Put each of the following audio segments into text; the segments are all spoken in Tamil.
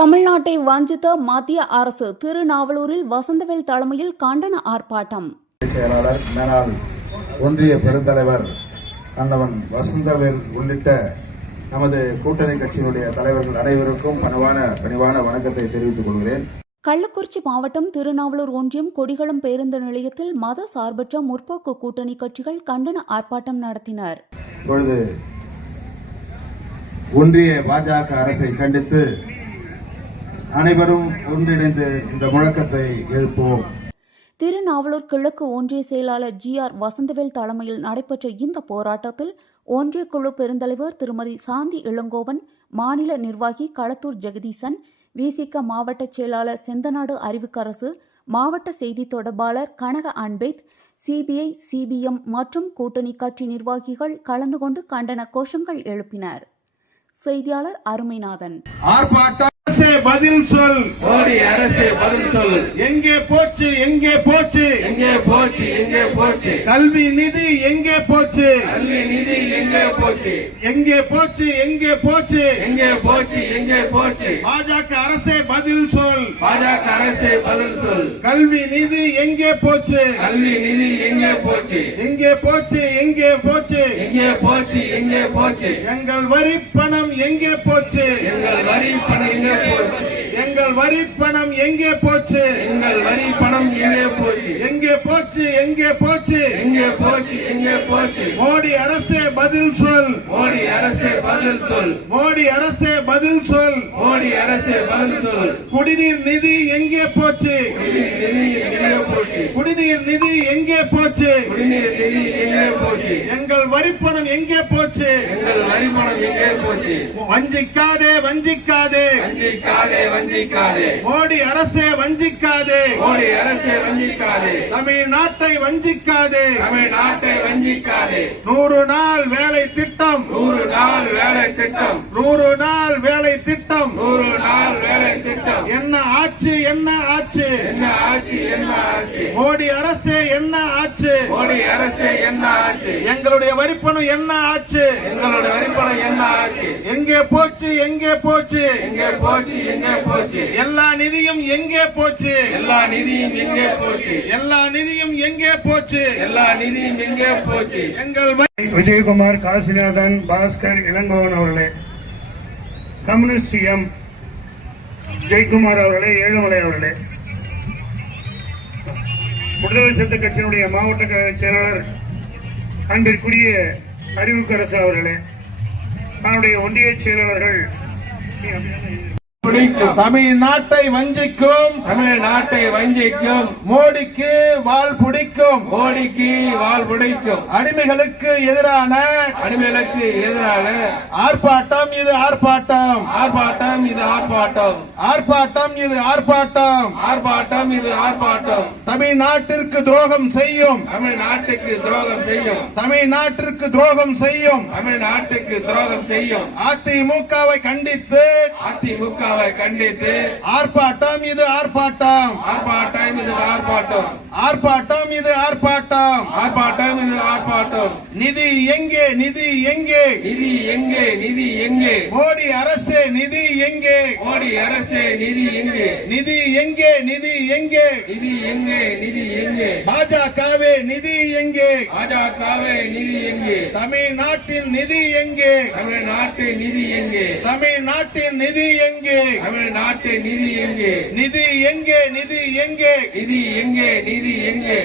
தமிழ்நாட்டை வஞ்சித்த மத்திய அரசு திருநாவலூரில் வசந்தவேல் தலைமையில் கண்டன ஆர்ப்பாட்டம். செயலாளர் மேலாள் ஒன்றிய பெருந்தலைவர் அண்ணவன் வசந்தவேல் உள்ளிட்ட நமது கூட்டணி கட்சியினுடைய தலைவர்கள் அனைவருக்கும் பணிவான வணக்கத்தை தெரிவித்துக் கொள்கிறேன். கள்ளக்குறிச்சி மாவட்டம் திருநாவலூர் ஒன்றியம் கொடிகளம் பேருந்து நிலையத்தில் மத சார்பற்ற முற்போக்கு கூட்டணி கட்சிகள் கண்டன ஆர்ப்பாட்டம் நடத்தினர். இப்பொழுது ஒன்றிய பாஜக அரசை கண்டித்து அனைவரும் ஒன்றிணைந்து இந்த முழக்கத்தை எழுப்புவோம். திருநாவலூர் கிழக்கு ஒன்றிய செயலாளர் GR வசந்தவேல் தலைமையில் நடைபெற்ற இந்த போராட்டத்தில் ஒன்றிய குழு பெருந்தலைவர் திருமதி சாந்தி இளங்கோவன், மாநில நிர்வாகி களத்தூர் ஜெகதீசன், VCK மாவட்ட செயலாளர் செந்தநாடு அறிவுக்கரசு, மாவட்ட செய்தி தொடர்பாளர் கனக அன்பேத், CBI, CBM மற்றும் கூட்டணி கட்சி நிர்வாகிகள் கலந்து கொண்டு கண்டன கோஷங்கள் எழுப்பினர். செய்தியாளர் அருமைநாதன். பதில் சொல், மோடி அரசே பதில் சொல். எங்கே போச்சு எங்கே போச்சு எங்கே போச்சு எங்கே போச்சு கல்வி நிதி எங்கே போச்சு கல்வி நிதி எங்கே போச்சு எங்கே போச்சு எங்கே போச்சு எங்கே போச்சு எங்கே போச்சு பாஜக அரசே பதில் சொல், பாஜக அரசே பதில் சொல். கல்வி நிதி எங்கே போச்சு கல்வி நிதி எங்கே போச்சு எங்கே போச்சு எங்கே போச்சு எங்கே போச்சு எங்கே போச்சு எங்கள் வரி பணம் எங்கே போச்சு எங்கள் வரி பணம் எங்கே போச்சு எங்கள் வரி பணம் எங்கே போச்சு எங்கள் வரி பணம் எங்கே போச்சு எங்கே போச்சு எங்கே போச்சு எங்கே போச்சு எங்கே போச்சு மோடி அரசே பதில் சொல், மோடி அரசே பதில் சொல். மோடி அரசே பதில் சொல். மோடி அரசே பதில் சொல். குடிநீர் நிதி எங்கே போச்சு குடிநீர் நிதி எங்கே போச்சு குடிநீர் நிதி எங்கே போச்சு குடிநீர் நிதி எங்கே போச்சு எங்கள் வரி பணம் எங்கே போச்சு எங்கள் வரி பணம் எங்கே போச்சு வஞ்சிக்காதே வஞ்சிக்காதே வஞ்சிக்காதே வஞ்சிக்காதே மோடி அரசே வஞ்சிக்காதே மோடி அரசே வஞ்சிக்காதே தமிழ்நாட்டை வஞ்சிக்காதே தமிழ்நாட்டை வஞ்சிக்காதே 100 நாள் வேலை திட்டம் 100 நாள் வேலை திட்டம் 100 நாள் வேலை திட்டம் 100 நாள் வேலை திட்டம் என்ன ஆச்சு என்ன ஆச்சு என்ன ஆட்சி என்ன ஆட்சி மோடி அரசே என்ன ஆச்சு மோடி அரசே என்ன ஆட்சி எங்களுடைய வரிப்பணம் என்ன ஆச்சு எங்களோட வரிப்பணம் என்ன ஆட்சி எங்கே போச்சு எங்கே போச்சு எங்கே போச்சு எங்கே போச்சு எல்லா நிதியும் எங்கே போச்சு எல்லா நிதியும் எங்கே போச்சு எல்லா நிதியும் எங்கே போச்சு எல்லா நிதியும் எங்கே போச்சு எங்கள் விஜயகுமார், காசிநாதன், பாஸ்கர், இளங்கோவன் அவர்களே, கம்யூனிஸ்ட் எம் ஜெயக்குமார் அவர்களே, ஏழுமலை அவர்களே, விடுதலை சிறுத்தை கட்சியினுடைய மாவட்ட செயலாளர் அன்பிற்குரிய அறிவுக்கரசு அவர்களே, அவருடைய ஒன்றிய செயலாளர்கள், தமிழ்நாட்டை வஞ்சிக்கும் தமிழ்நாட்டை வஞ்சிக்கும் மோடிக்கு வால் பிடிக்கும் மோடிக்கு வால் பிடிக்கும் அடிமைகளுக்கு எதிரான அடிமைகளுக்கு எதிரான ஆர்ப்பாட்டம் இது ஆர்ப்பாட்டம் ஆர்ப்பாட்டம் இது ஆர்ப்பாட்டம் ஆர்ப்பாட்டம் இது ஆர்ப்பாட்டம் ஆர்ப்பாட்டம் இது ஆர்ப்பாட்டம் தமிழ்நாட்டிற்கு துரோகம் செய்யும் தமிழ்நாட்டுக்கு துரோகம் செய்யும் தமிழ்நாட்டிற்கு துரோகம் செய்யும் தமிழ்நாட்டுக்கு துரோகம் செய்யும் அதிமுகவை கண்டித்து அதிமுகவை கண்டித்து ஆர்ப்பாட்டம் இது ஆர்ப்பாட்டம் ஆர்ப்பாட்டம் இது ஆர்ப்பாட்டம் ஆர்ப்பாட்டம் இது ஆர்ப்பாட்டம் ஆர்ப்பாட்டம் இது ஆர்ப்பாட்டம் நிதி எங்கே நிதி எங்கே நிதி எங்கே நிதி எங்கே மோடி அரசே நிதி எங்கே மோடி அரசே நிதி எங்கே நிதி எங்கே நிதி எங்கே நிதி எங்கே நிதி எங்கே பாஜகவே நிதி எங்கே பாஜகவே நிதி எங்கே தமிழ்நாட்டின் நிதி எங்கே தமிழ்நாட்டு நிதி எங்கே தமிழ்நாட்டின் நிதி எங்கே தமிழ்நாட்டு நிதி எங்கே நிதி எங்கே நிதி எங்கே நிதி எங்கே நிதி எங்கே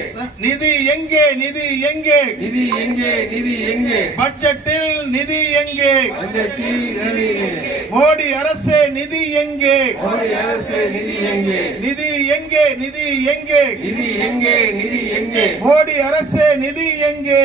நிதி எங்கே நிதி எங்கே நிதி எங்கே நிதி எங்கே பட்ஜெட்டில் நிதி எங்கே பட்ஜெட்டில் நிதி எங்கே மோடி அரசே நிதி எங்கே மோடி அரசே நிதி எங்கே நிதி எங்கே நிதி எங்கே நிதி எங்கே நிதி எங்கே மோடி அரசே நிதி எங்கே